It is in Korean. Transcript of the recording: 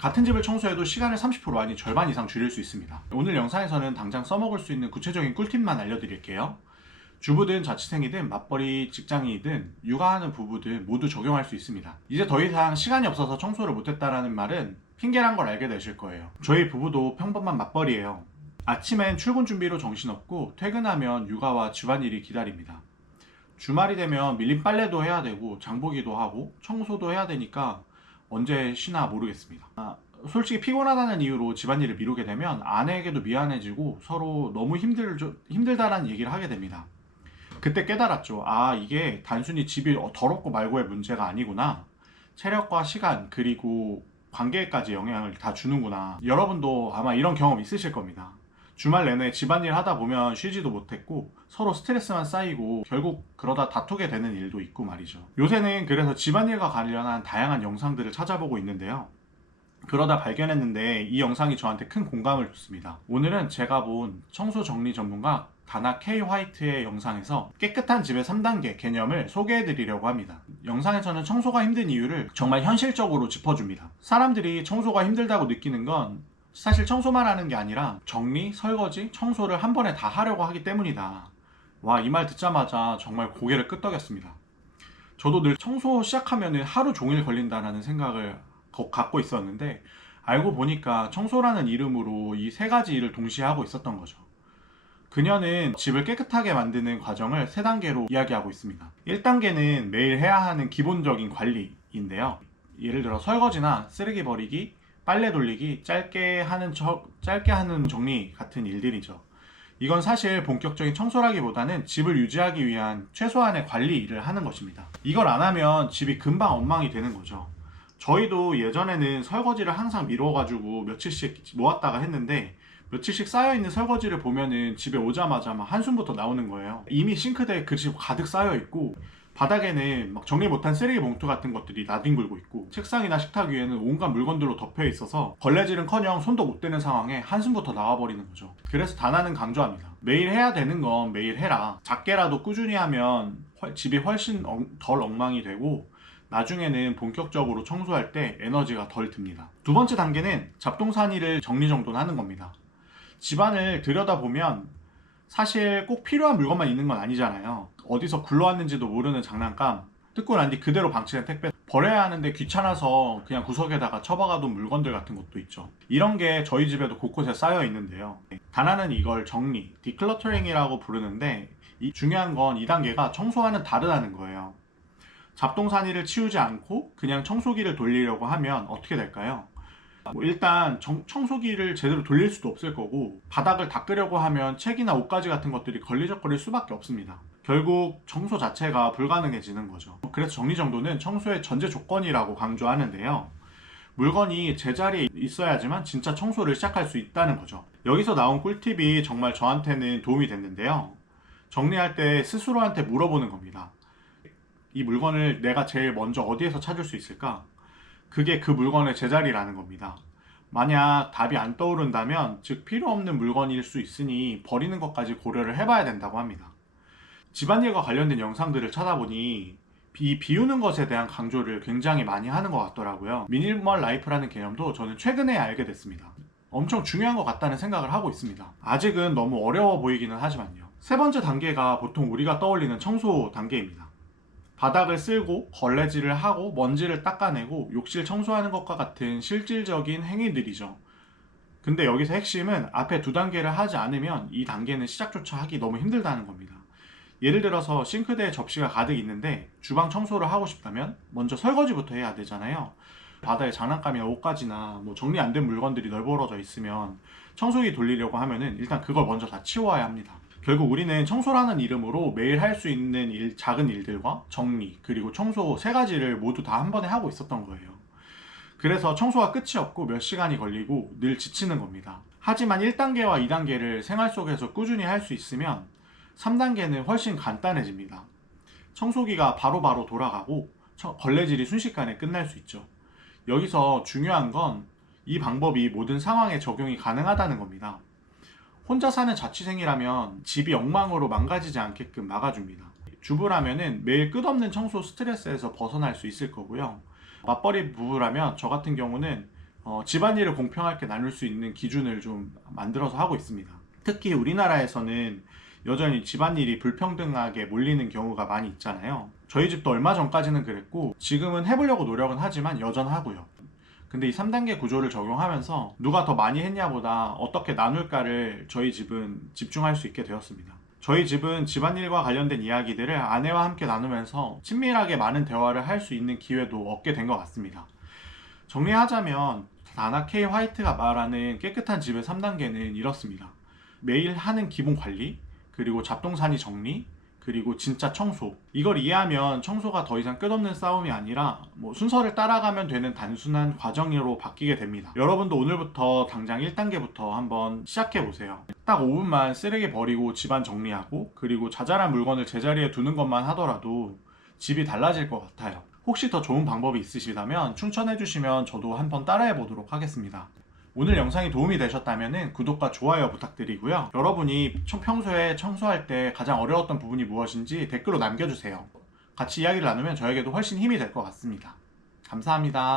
같은 집을 청소해도 시간을 30% 아니 절반 이상 줄일 수 있습니다. 오늘 영상에서는 당장 써먹을 수 있는 구체적인 꿀팁만 알려드릴게요. 주부든 자취생이든 맞벌이 직장인이든 육아하는 부부든 모두 적용할 수 있습니다. 이제 더 이상 시간이 없어서 청소를 못했다라는 말은 핑계란 걸 알게 되실 거예요. 저희 부부도 평범한 맞벌이에요. 아침엔 출근 준비로 정신없고 퇴근하면 육아와 집안일이 기다립니다. 주말이 되면 밀린 빨래도 해야 되고 장보기도 하고 청소도 해야 되니까 언제 쉬나 모르겠습니다. 솔직히 피곤하다는 이유로 집안일을 미루게 되면 아내에게도 미안해지고 서로 너무 힘들다라는 얘기를 하게 됩니다. 그때 깨달았죠. 이게 단순히 집이 더럽고 말고의 문제가 아니구나. 체력과 시간 그리고 관계까지 영향을 다 주는구나. 여러분도 아마 이런 경험 있으실 겁니다. 주말 내내 집안일 하다 보면 쉬지도 못했고 서로 스트레스만 쌓이고 결국 그러다 다투게 되는 일도 있고 말이죠. 요새는 그래서 집안일과 관련한 다양한 영상들을 찾아보고 있는데요. 그러다 발견했는데 이 영상이 저한테 큰 공감을 줬습니다. 오늘은 제가 본 청소 정리 전문가 다나 K 화이트의 영상에서 깨끗한 집의 3단계 개념을 소개해 드리려고 합니다. 영상에서는 청소가 힘든 이유를 정말 현실적으로 짚어줍니다. 사람들이 청소가 힘들다고 느끼는 건 사실 청소만 하는 게 아니라 정리, 설거지, 청소를 한 번에 다 하려고 하기 때문이다. 이 말 듣자마자 정말 고개를 끄덕였습니다. 저도 늘 청소 시작하면 하루 종일 걸린다는 생각을 갖고 있었는데 알고 보니까 청소라는 이름으로 이 세 가지 일을 동시에 하고 있었던 거죠. 그녀는 집을 깨끗하게 만드는 과정을 3단계로 이야기하고 있습니다. 1단계는 매일 해야 하는 기본적인 관리인데요. 예를 들어 설거지나 쓰레기 버리기, 빨래 돌리기, 짧게 하는 정리 같은 일들이죠. 이건 사실 본격적인 청소라기보다는 집을 유지하기 위한 최소한의 관리 일을 하는 것입니다. 이걸 안 하면 집이 금방 엉망이 되는 거죠. 저희도 예전에는 설거지를 항상 미뤄가지고 며칠씩 모았다가 했는데 며칠씩 쌓여있는 설거지를 보면은 집에 오자마자 막 한숨부터 나오는 거예요. 이미 싱크대에 그릇이 가득 쌓여있고 바닥에는 막 정리 못한 쓰레기 봉투 같은 것들이 나뒹굴고 있고 책상이나 식탁 위에는 온갖 물건들로 덮여 있어서 걸레질은커녕 손도 못 대는 상황에 한숨부터 나와버리는 거죠. 그래서 다나는 강조합니다. 매일 해야 되는 건 매일 해라. 작게라도 꾸준히 하면 집이 훨씬 덜 엉망이 되고 나중에는 본격적으로 청소할 때 에너지가 덜 듭니다. 두 번째 단계는 잡동사니를 정리정돈 하는 겁니다. 집안을 들여다보면 사실 꼭 필요한 물건만 있는 건 아니잖아요. 어디서 굴러왔는지도 모르는 장난감, 뜯고 난 뒤 그대로 방치된 택배, 버려야 하는데 귀찮아서 그냥 구석에다가 처박아둔 물건들 같은 것도 있죠. 이런 게 저희 집에도 곳곳에 쌓여 있는데요. 다나는 이걸 정리, 디클러터링이라고 부르는데 중요한 건 2단계가 청소와는 다르다는 거예요. 잡동사니를 치우지 않고 그냥 청소기를 돌리려고 하면 어떻게 될까요? 일단 청소기를 제대로 돌릴 수도 없을 거고 바닥을 닦으려고 하면 책이나 옷가지 같은 것들이 걸리적거릴 수밖에 없습니다. 결국 청소 자체가 불가능해지는 거죠. 그래서 정리정돈은 청소의 전제 조건이라고 강조하는데요. 물건이 제자리에 있어야지만 진짜 청소를 시작할 수 있다는 거죠. 여기서 나온 꿀팁이 정말 저한테는 도움이 됐는데요. 정리할 때 스스로한테 물어보는 겁니다. 이 물건을 내가 제일 먼저 어디에서 찾을 수 있을까? 그게 그 물건의 제자리라는 겁니다. 만약 답이 안 떠오른다면 즉 필요 없는 물건일 수 있으니 버리는 것까지 고려를 해봐야 된다고 합니다. 집안일과 관련된 영상들을 찾아보니 비우는 것에 대한 강조를 굉장히 많이 하는 것 같더라고요. 미니멀 라이프라는 개념도 저는 최근에 알게 됐습니다. 엄청 중요한 것 같다는 생각을 하고 있습니다. 아직은 너무 어려워 보이기는 하지만요. 세 번째 단계가 보통 우리가 떠올리는 청소 단계입니다. 바닥을 쓸고 걸레질을 하고 먼지를 닦아내고 욕실 청소하는 것과 같은 실질적인 행위들이죠. 근데 여기서 핵심은 앞에 2단계를 하지 않으면 이 단계는 시작조차 하기 너무 힘들다는 겁니다. 예를 들어서 싱크대에 접시가 가득 있는데 주방 청소를 하고 싶다면 먼저 설거지부터 해야 되잖아요. 바닥에 장난감이나 옷가지나 정리 안 된 물건들이 널브러져 있으면 청소기 돌리려고 하면은 일단 그걸 먼저 다 치워야 합니다. 결국 우리는 청소라는 이름으로 매일 할 수 있는 작은 일들과 정리 그리고 청소 3가지를 모두 다 한 번에 하고 있었던 거예요. 그래서 청소가 끝이 없고 몇 시간이 걸리고 늘 지치는 겁니다. 하지만 1단계와 2단계를 생활 속에서 꾸준히 할 수 있으면 3단계는 훨씬 간단해집니다. 청소기가 바로바로 돌아가고 걸레질이 순식간에 끝날 수 있죠. 여기서 중요한 건 이 방법이 모든 상황에 적용이 가능하다는 겁니다. 혼자 사는 자취생이라면 집이 엉망으로 망가지지 않게끔 막아줍니다. 주부라면은 매일 끝없는 청소 스트레스에서 벗어날 수 있을 거고요. 맞벌이 부부라면 저 같은 경우는 집안일을 공평하게 나눌 수 있는 기준을 좀 만들어서 하고 있습니다. 특히 우리나라에서는 여전히 집안일이 불평등하게 몰리는 경우가 많이 있잖아요. 저희 집도 얼마 전까지는 그랬고 지금은 해보려고 노력은 하지만 여전하고요. 근데 이 3단계 구조를 적용하면서 누가 더 많이 했냐보다 어떻게 나눌까를 저희 집은 집중할 수 있게 되었습니다. 저희 집은 집안일과 관련된 이야기들을 아내와 함께 나누면서 친밀하게 많은 대화를 할 수 있는 기회도 얻게 된 것 같습니다. 정리하자면 다나 K 화이트가 말하는 깨끗한 집의 3단계는 이렇습니다. 매일 하는 기본 관리, 그리고 잡동사니 정리, 그리고 진짜 청소. 이걸 이해하면 청소가 더 이상 끝없는 싸움이 아니라 순서를 따라가면 되는 단순한 과정으로 바뀌게 됩니다. 여러분도 오늘부터 당장 1단계부터 한번 시작해보세요. 딱 5분만 쓰레기 버리고 집안 정리하고 그리고 자잘한 물건을 제자리에 두는 것만 하더라도 집이 달라질 것 같아요. 혹시 더 좋은 방법이 있으시다면 추천해주시면 저도 한번 따라해보도록 하겠습니다. 오늘 영상이 도움이 되셨다면 구독과 좋아요 부탁드리고요. 여러분이 평소에 청소할 때 가장 어려웠던 부분이 무엇인지 댓글로 남겨주세요. 같이 이야기를 나누면 저에게도 훨씬 힘이 될 것 같습니다. 감사합니다.